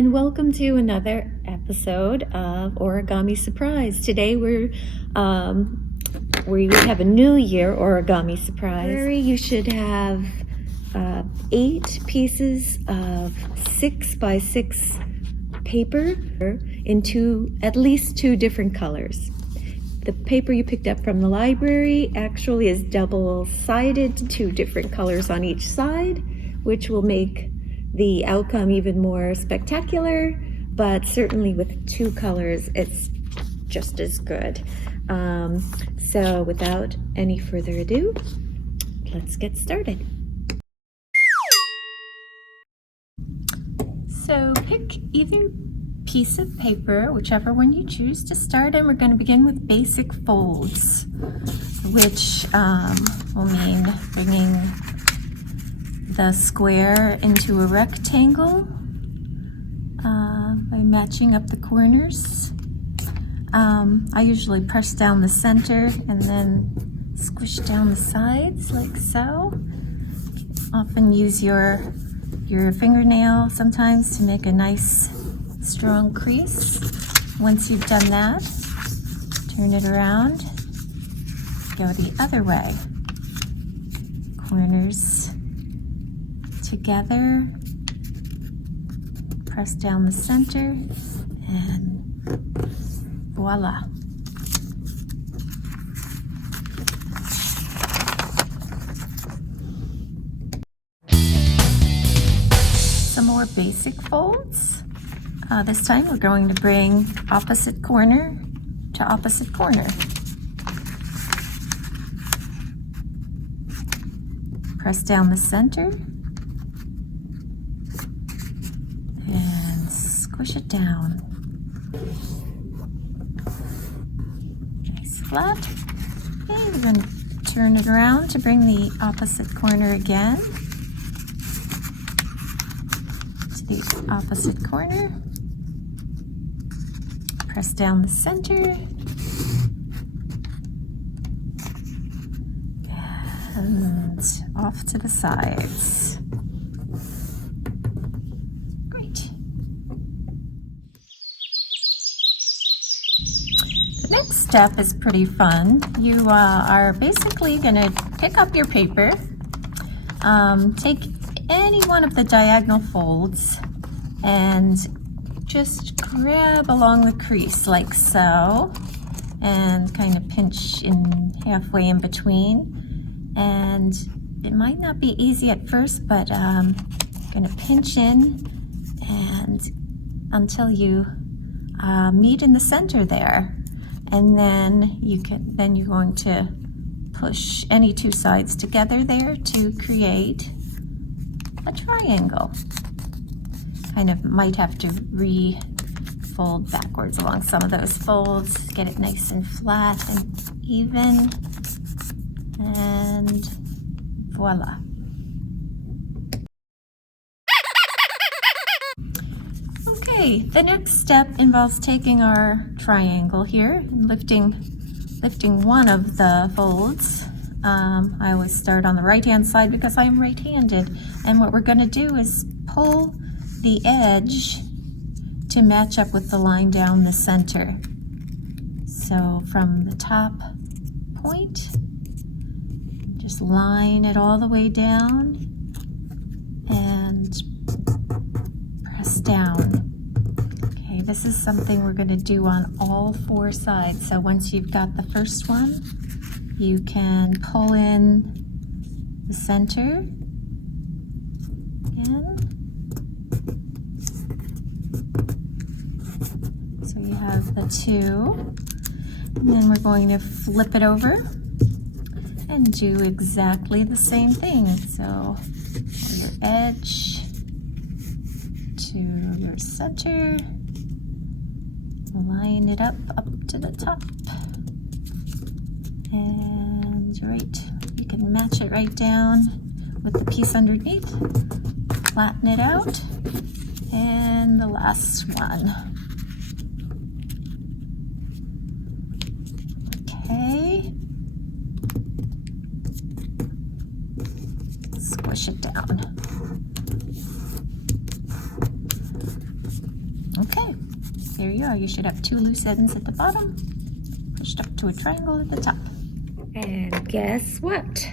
and welcome to another episode of Origami Surprise. Today we have a New Year Origami Surprise. You should have 8 pieces of 6x6 paper in at least two different colors. The paper you picked up from the library actually is double-sided, 2 different colors on each side, which will make the outcome even more spectacular, but certainly with 2 colors, it's just as good. So without any further ado, let's get started. So pick either piece of paper, whichever one you choose to start, and we're going to begin with basic folds, which will mean bringing the square into a rectangle by matching up the corners. I usually press down the center and then squish down the sides like so. Often use your fingernail sometimes to make a nice strong crease. Once you've done that, turn it around, go the other way. Corners together, press down the center, and voila. Some more basic folds. This time we're going to bring opposite corner to opposite corner. Press down the center and squish it down. Nice flat. Okay, we're going to turn it around to bring the opposite corner again to the opposite corner. Press down the center and off to the sides. Great. The next step is pretty fun. You are basically going to pick up your paper, take any one of the diagonal folds and just grab along the crease like so, and kind of pinch in halfway in between. And it might not be easy at first, but I'm going to pinch in and until you meet in the center there, and then you're going to push any 2 sides together there to create a triangle. Kind of might have to re-fold backwards along some of those folds, get it nice and flat and even, and voila. Okay, the next step involves taking our triangle here and lifting one of the folds. I always start on the right-hand side because I'm right-handed, and what we're going to do is pull the edge to match up with the line down the center. So from the top point, just line it all the way down and press down. Okay, this is something we're going to do on all 4 sides. So once you've got the first one, you can pull in the center again. So you have the 2, and then we're going to flip it over and do exactly the same thing. So your edge to your center, line it up to the top, and you can match it right down with the piece underneath, flatten it out, and the last one. Okay, squish it down. There you are. You should have 2 loose ends at the bottom, pushed up to a triangle at the top. And guess what?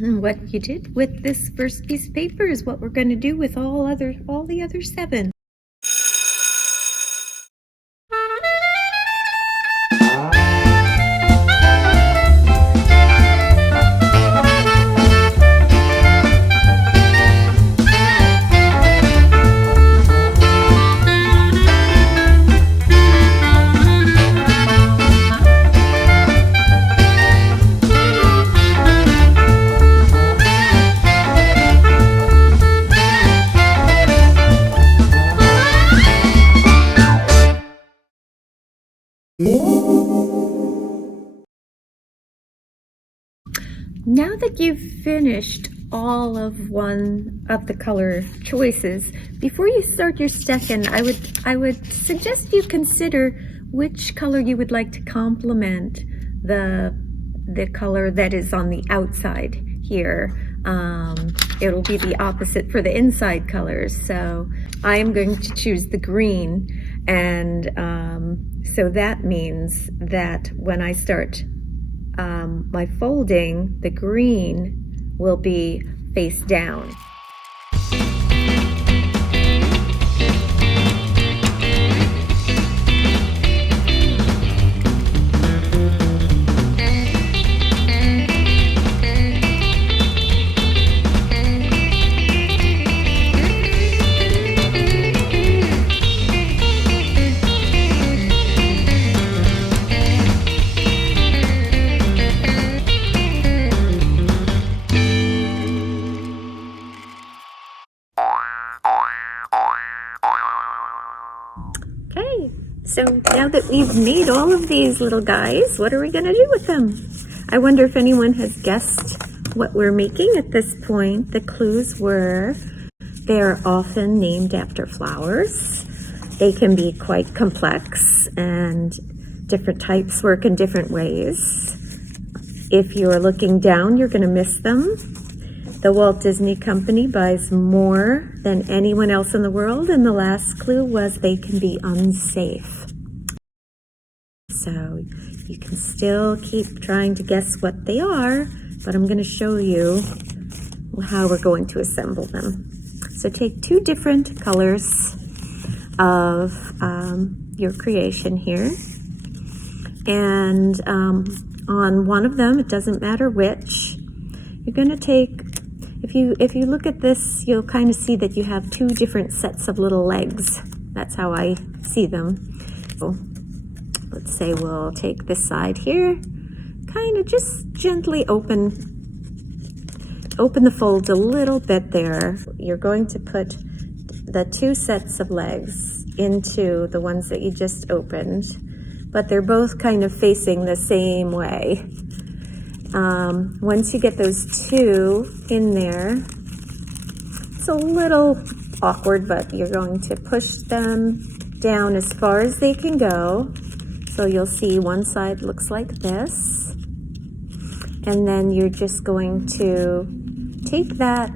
What you did with this first piece of paper is what we're going to do with all the other 7. Now that you've finished all of one of the color choices, before you start your second, I would suggest you consider which color you would like to complement the color that is on the outside here. It'll be the opposite for the inside colors. So I am going to choose the green, and so that means that when I start my folding, the green will be face down. So now that we've made all of these little guys, what are we going to do with them? I wonder if anyone has guessed what we're making at this point. The clues were they're often named after flowers. They can be quite complex, and different types work in different ways. If you're looking down, you're going to miss them. The Walt Disney Company buys more than anyone else in the world, and the last clue was they can be unsafe. So you can still keep trying to guess what they are, but I'm going to show you how we're going to assemble them. So take 2 different colors of your creation here, and on one of them, it doesn't matter which, you're going to take, if you look at this, you'll kind of see that you have 2 different sets of little legs. That's how I see them. So let's say we'll take this side here, kind of just gently open the fold a little bit there. You're going to put the 2 sets of legs into the ones that you just opened, but they're both kind of facing the same way. Once you get those 2 in there, it's a little awkward, but you're going to push them down as far as they can go. So you'll see one side looks like this, and then you're just going to take that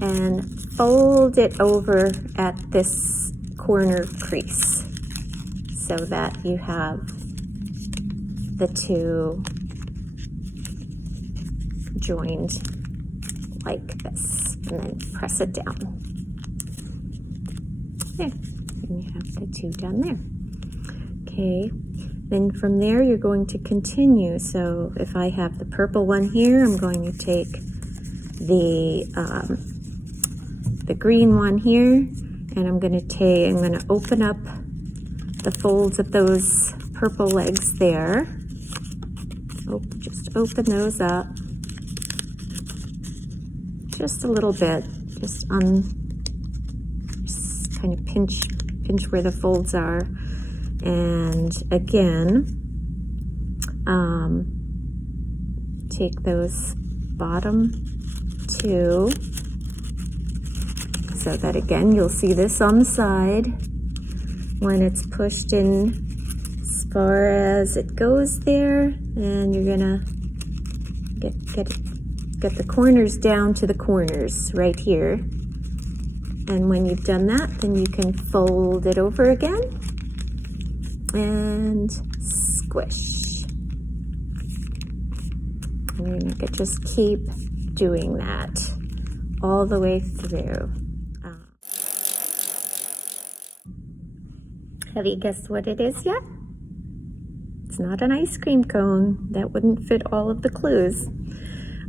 and fold it over at this corner crease so that you have the 2 joined like this, and then press it down. There, and you have the 2 down there. Okay. Then from there, you're going to continue. So if I have the purple one here, I'm going to take the green one here, and I'm going to open up the folds of those purple legs there. Just open those up just a little bit, just kind of pinch where the folds are. And again, take those bottom 2, so that again, you'll see this on the side when it's pushed in as far as it goes there, and you're gonna get the corners down to the corners right here. And when you've done that, then you can fold it over again. and squish. And you're going to just keep doing that all the way through. Have you guessed what it is yet? It's not an ice cream cone. That wouldn't fit all of the clues.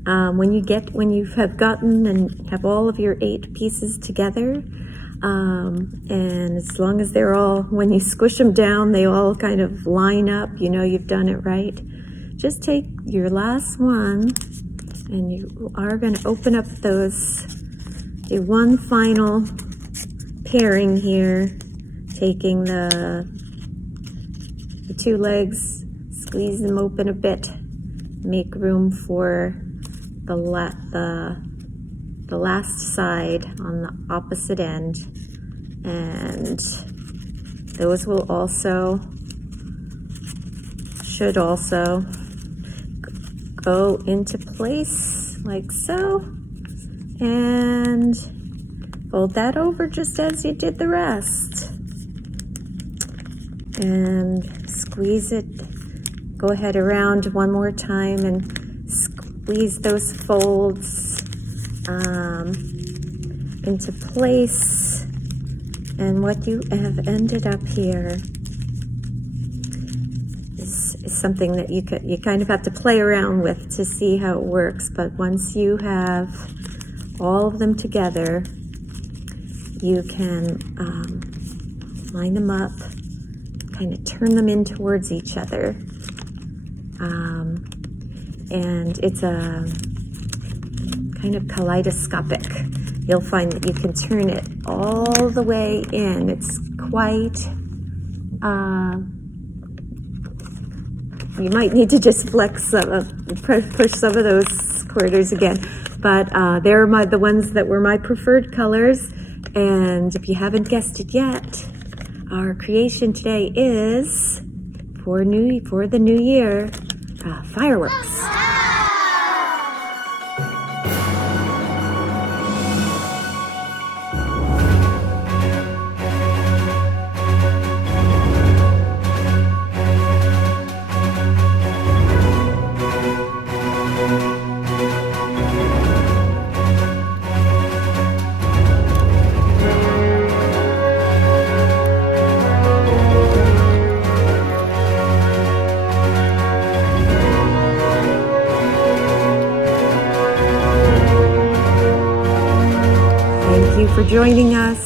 When you have gotten and have all of your 8 pieces together, and as long as they're all, when you squish them down, they all kind of line up, you know you've done it right. Just take your last one, and you are going to open up those, do one final pairing here, taking the 2 legs, squeeze them open a bit, make room for the last side on the opposite end, and those will should also go into place like so, and fold that over just as you did the rest, and squeeze it. Go ahead around one more time and squeeze those folds into place. And what you have ended up here is something that you kind of have to play around with to see how it works. But once you have all of them together, you can line them up, kind of turn them in towards each other. And it's a kind of kaleidoscopic. You'll find that you can turn it all the way in. It's quite, you might need to just flex push some of those quarters again. But they're the ones that were my preferred colors. And if you haven't guessed it yet, our creation today is for the new year, fireworks. For joining us.